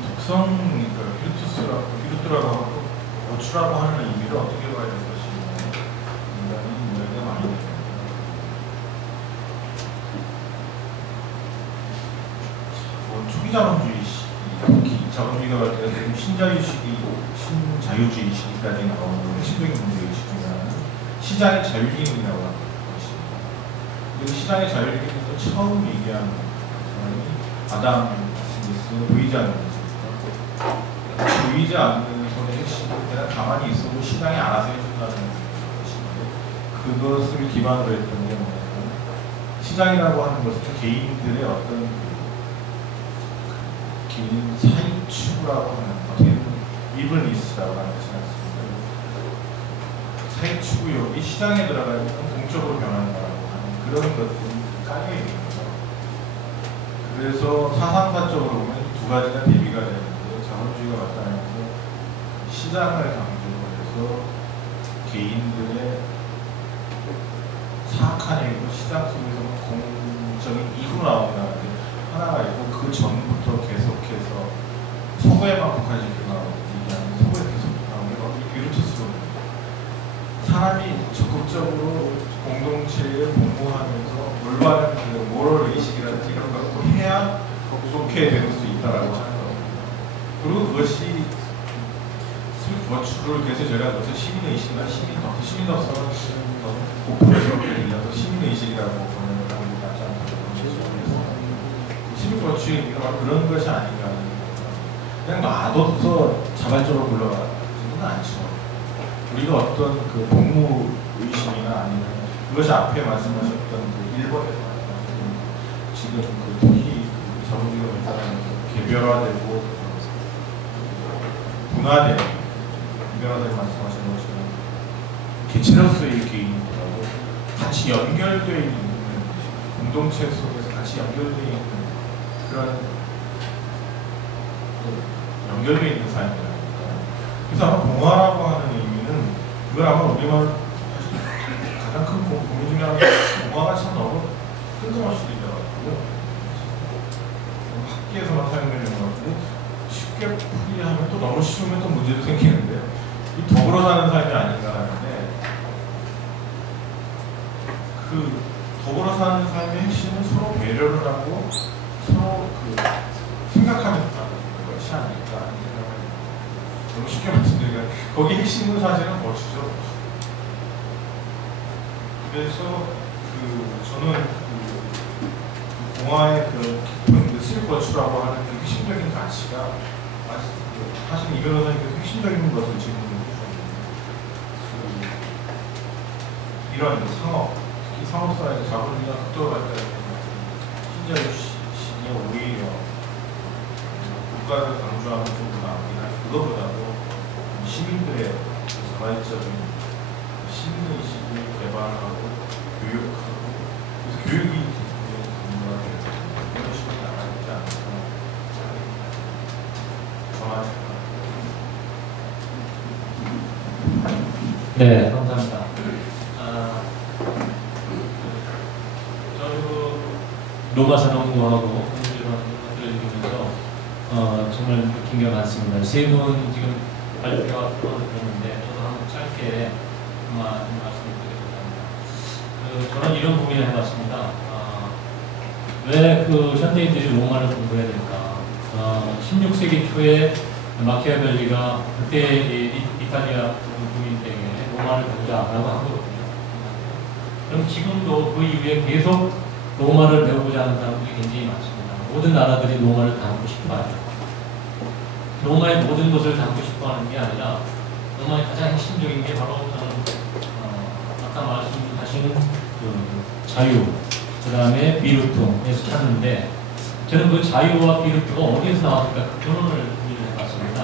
독성, 그러니까 비루트라고 하고 고추라고 하는 의미를 어떻게 봐야 될 것인가 굉장히 이야기가 많이 됩니다. 초기 자본주의 시기, 자본주의가 지금 신자유주의 시기까지 나오는 핵심적인 문제의식이나 시장의 자율기능이라고 하는 것입니다. 그리고 시장의 자율기능에서 처음 얘기하는 사람이 아담 스미스 보이지 않는 것입니다. 보이지 않는 손의 핵심은 그냥 가만히 있어도 시장이 알아서 해준다는 것인데, 그것을 기반으로 했던 게 뭐냐면 시장이라고 하는 것은 개인들의 어떤 개인 사익추구라고 하는 어떻게 보면 이블리스라고 하는 것이 있습니다. 사익추구욕이 시장에 들어가면 공적으로 변한다라고 하는 그런 것들이 깔려 있는 거죠. 그래서 사상사적으로 보면 두 가지가 대비가 되는데, 자본주의가 나타나면서 시장을 강조로 해서 개인들의 사악한 일도 시장 속에서 공적인 이후로 나온다는 게 하나가 있고, 그 전부터 계속해서 소고에만 국한시켜 나오는 소고에 계속 나오는 게 비루투스거든요. 사람이 적극적으로 공동체에 복무하면서 올바른 그 모럴 의식이라든지 이런 걸 갖고 해야 좋게 될 수 있다라고 하는 겁니다. 그리고 그것이 버추를 그래서 제가 무슨 시민의식이나 시민덕성은 너무 고프레스럽게 들려서 시민의식이라고 보는 사람이 낫지 않다고 시민버추의 의미가 바로 그런 것이 아닌가 하는 겁니다. 그냥 놔둬서 자발적으로 굴러가지는 않죠. 우리가 어떤 그 복무의식이나 아니면 그것이 앞에 말씀하셨던 그 일본에서 말씀하셨던 지금 그 특히 그 자본주의가 발달하면서 개별화되고 분화되는 분화되고 말씀하신 것처럼 개체로서의 개인들하고 같이 연결되어 있는 공동체 속에서 같이 연결되어 있는 그런 연결되어 있는 삶이라니까. 그래서 아마 봉화라고 하는 의미는 그걸 아마 우리말 가장 큰 고민 중에 하나가 봉화가 참 너무 뜬금없을 수도 있더라고요. 학기에서만 사용되는 것 같은데 쉽게 풀이하면 또 너무 쉬우면 또 문제도 생기는데요. 이 더불어 사는 삶이 아닌가 하는데, 그 더불어 사는 삶의 핵심은 서로 배려를 하고 서로 그 생각하면서 사는 것이 아닐까 하는 생각을 너무 쉽게 말씀드리니까 거기 핵심은 사실은 버추죠. 그래서 저는 그 공화의 그 깊은 실버추라고 하는 그 핵심적인 가치가 사실 이 변호사님께서 핵심적인 것을 질문해 주셨는데, 이런 상업, 특히 상업사회에서 자본주의가 극도로 발달하는 신자유 시기에 오히려 국가를 강조하는 쪽으로 나오긴 하죠. 그것보다도 시민들의 자발적인 시민의식을 개발하고 교육하고, 그래서 교육이 강조가 되는 그런 식으로 나가지 않을까 정하지. 네, 감사합니다. 저도 로마 산업공부하고 공부를 들으면서 정말 느낀 게 많습니다. 세 분 지금 발표가 들었는데 저도 한번 짧게 말씀을 드리겠습니다. 저는 이런 고민을 해봤습니다. 왜 그 현대인들이 로마를 공부해야 될까? 16세기 초에 마키아벨리가 그때 이탈리아 국민 때에 로마를 배우자라고 한 거거든요. 그럼 지금도 그 이후에 계속 로마를 배우고자 하는 사람들이 굉장히 많습니다. 모든 나라들이 로마를 담고 싶어 하죠. 로마의 모든 것을 담고 싶어 하는 게 아니라 로마의 가장 핵심적인 게 바로 아까 말씀하신 그 자유, 그 다음에 비루투에서 찾는데, 저는 그 자유와 비루투가 어디에서 나왔을까 그 근원을 해봤습니다.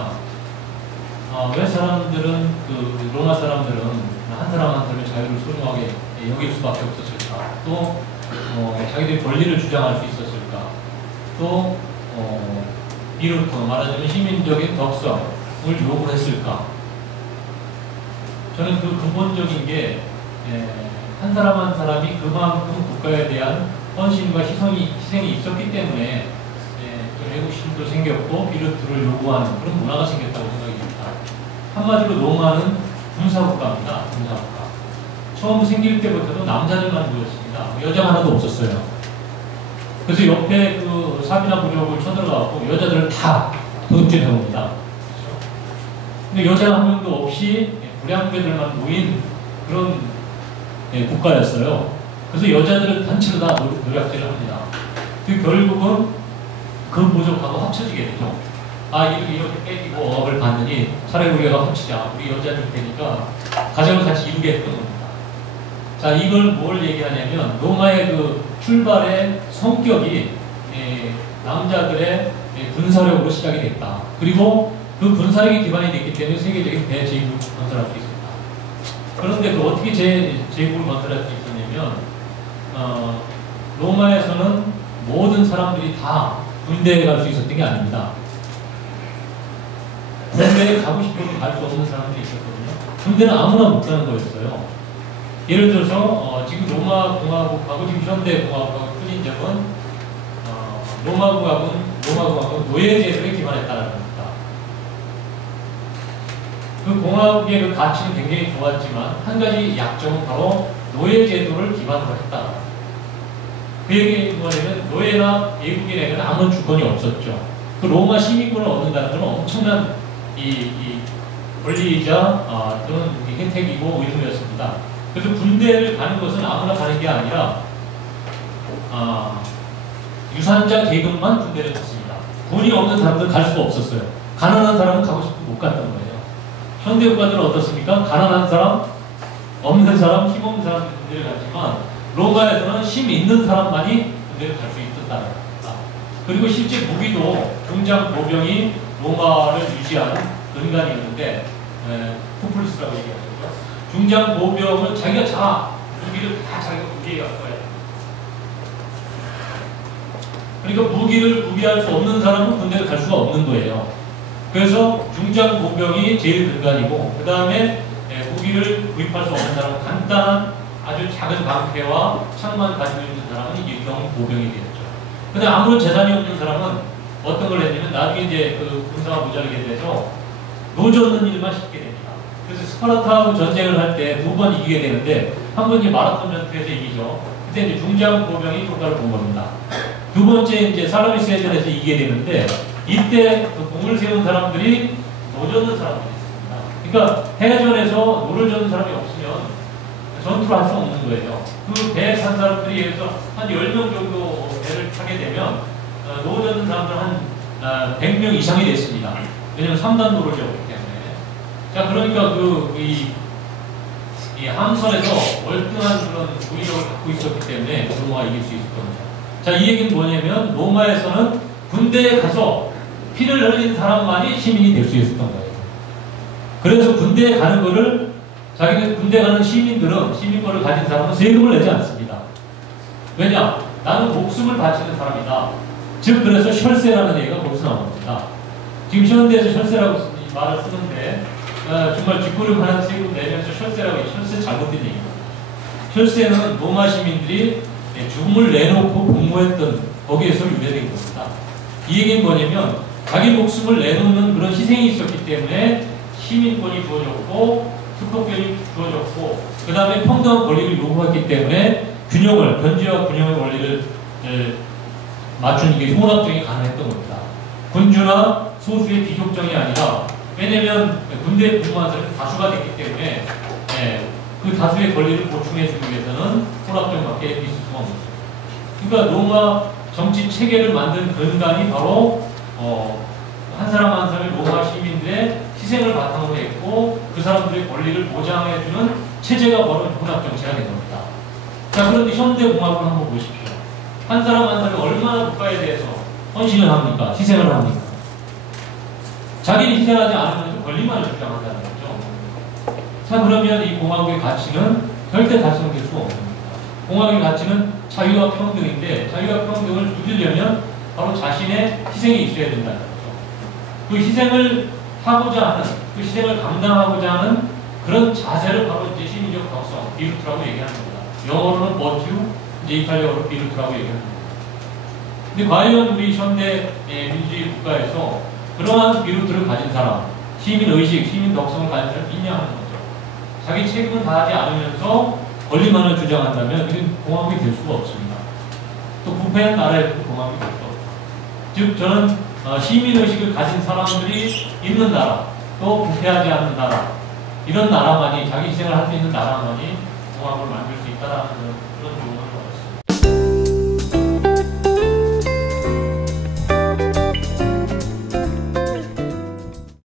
왜 사람들은 그 로마 사람들은 한 사람 한 사람의 자유를 소중하게 여길 수밖에 없었을까? 또 자기들이 권리를 주장할 수 있었을까? 또 비루투, 말하자면 시민적인 덕성을 요구했을까? 저는 그 근본적인 게 한 사람 한 사람이 그만큼 국가에 대한 헌신과 희생이 있었기 때문에 좀 외국 비루트도 생겼고 비루트를 요구하는 그런 문화가 생겼다고 생각이 듭니다. 한마디로 로마는 군사국가입니다. 군사국가. 처음 생길 때부터도 남자들만 모였습니다. 여자가 하나도 없었어요. 그래서 옆에 그 사비나 부족을 쳐들어가고 여자들을 다 도둑질해 옵니다. 근데 여자 한 명도 없이 불량배들만 모인 그런 국가였어요. 그래서 여자들은 단체로 다 노략질을 합니다. 그 결국은 그 부족하고 합쳐지게 되죠. 아, 이렇게 뺏기고 억압을 받느니 차라리 우리가 합치자. 우리 여자들 테니까 가정을 같이 이루게 했던 겁니다. 자, 이걸 뭘 얘기하냐면 로마의 그 출발의 성격이 남자들의 군사력으로 시작이 됐다. 그리고 그 군사력이 기반이 됐기 때문에 세계적인 대제국을 건설할 수 있었다. 그런데 그 어떻게 제국을 건설할 수 있었냐면 로마에서는 모든 사람들이 다 군대에 갈 수 있었던 게 아닙니다. 군대에 가고 싶어도 갈 수 없는 사람들이 있었거든요. 군대는 아무나 못 가는 거였어요. 예를 들어서 지금 로마 공화국하고 지금 현대 공화국하고 틀린 점은 로마 공화국은 노예제도에 기반했다는 겁니다. 그 공화국의 그 가치는 굉장히 좋았지만 한 가지 약점은 바로 노예제도를 기반으로 했다. 그 얘기는 뭐냐면 노예나 외국인에게는 아무런 주권이 없었죠. 그 로마 시민권을 얻는다는 건 엄청난 이 권리이자 또는 혜택이고 의무였습니다. 그래서 군대를 가는 것은 아무나 가는 게 아니라 유산자 계급만 군대를 갔습니다. 돈이 없는 사람들은 갈 수가 없었어요. 가난한 사람은 가고 싶으면 못 갔던 거예요. 현대 국가들은 어떻습니까? 가난한 사람, 없는 사람, 힘 없는 사람들이 군대를 갔지만 로마에서는 힘 있는 사람만이 군대를 갈 수 있었다는 겁니다. 그리고 실제 무기도 중장 보병이 로마를 유지하는 근간이었는데 쿠플루스라고 얘기하죠. 중장 보병은 자기가 무기를 다 자기가 구비해 갖고 와요. 그러니까 무기를 구비할 수 없는 사람은 군대를 갈 수가 없는 거예요. 그래서 중장 보병이 제일 근간이고 그 다음에 무기를 구입할 수 없는 사람은 간단한 아주 작은 방패와 창만 가지고 있는 사람은 일경 보병이 되었죠. 근데 아무런 재산이 없는 사람은 어떤 걸 했냐면 나중에 이제 그 군사가 모자르게 돼서 노젓는 일만 시키게 됩니다. 그래서 스파르타하고 전쟁을 할 때 2번 이기게 되는데 한 번 이제 마라톤 전투에서 이기죠. 그때 이제 중장 보병이 효과를 본 겁니다. 두 번째 이제 살라미스 해전에서 이기게 되는데 이때 그 공을 세운 사람들이 노젓는 사람들이 있습니다. 그러니까 해전에서 노를 젓는 사람이 없으면 전투를 할 수 없는 거예요. 그 배에 탄 사람들이 예를 들어서 한 10명 정도 배를 타게 되면 노 젓는 사람들은 한 100명 이상이 됐습니다. 왜냐면 3단 노를 젓기 때문에. 자, 그러니까 이 함선에서 월등한 그런 우위력을 갖고 있었기 때문에 로마가 이길 수 있을 겁니다. 자, 이 얘기는 뭐냐면 로마에서는 군대에 가서 피를 흘린 사람만이 시민이 될 수 있었던 거예요. 그래서 군대에 가는 거를 자기는 군대 가는 시민들은 시민권을 가진 사람은 세금을 내지 않습니다. 왜냐? 나는 목숨을 바치는 사람이다. 즉 그래서 혈세라는 얘기가 거기서 나옵니다. 지금 현대에서 혈세라고 말을 쓰는데 정말 뒷구름하는 세금 내면서 혈세라고 해요. 혈세 잘못된 얘기입니다. 혈세는 로마 시민들이 죽음을 내놓고 복무했던 거기에서 유래된 겁니다. 이 얘기는 뭐냐면 자기 목숨을 내놓는 그런 희생이 있었기 때문에 시민권이 주어졌고 특권권이 주어졌고 그 다음에 평등한 권리를 요구했기 때문에 견제와 균형의 원리를 맞추는 게 혼합정이 가능했던 겁니다. 군주나 소수의 귀족정이 아니라 왜냐면 군대에 복무한 사람이 다수가 됐기 때문에 그 다수의 권리를 보충해주기 위해서는 혼합정밖에 있을 수가 없는 거죠. 그러니까 로마 정치 체계를 만든 근간이 바로 한 사람 한 사람의 로마 시민들의 희생을 바탕으로 했고 그 사람들의 권리를 보장해주는 체제가 바로 혼합정치가 된 겁니다. 자, 그런데 현대공화국을 한번 보십시오. 한 사람 한 사람이 얼마나 국가에 대해서 헌신을 합니까? 희생을 합니까? 자기는 희생하지 않으면 권리만을 주장한다는 거죠. 자, 그러면 이 공화국의 가치는 절대 달성될 수 없습니다. 공화국의 가치는 자유와 평등인데 자유와 평등을 누리려면 바로 자신의 희생이 있어야 된다는 거죠. 그 희생을 하고자 하는, 그 희생을 감당하고자 하는 그런 자세를 바로 이제 심리적 각성, 비루트라고 얘기하는 겁니다. 영어로는 버튜, 이제 이탈리아어로 비루트라고 얘기하는 겁니다. 근데 과연 우리 현대 민주주의 국가에서 그러한 비루트를 가진 사람, 시민 의식, 시민 덕성을 가진 사람이 있냐 하는 거죠. 자기 책임을 다하지 않으면서 권리만을 주장한다면 이건 공화국이 될 수가 없습니다. 또 부패한 나라에도 공화국이 될 수 없죠. 즉 저는 시민 의식을 가진 사람들이 있는 나라, 또 부패하지 않는 나라, 이런 나라만이 자기 희생을 할 수 있는 나라만이 공화국을 만들 수 있다라는 그런 조언을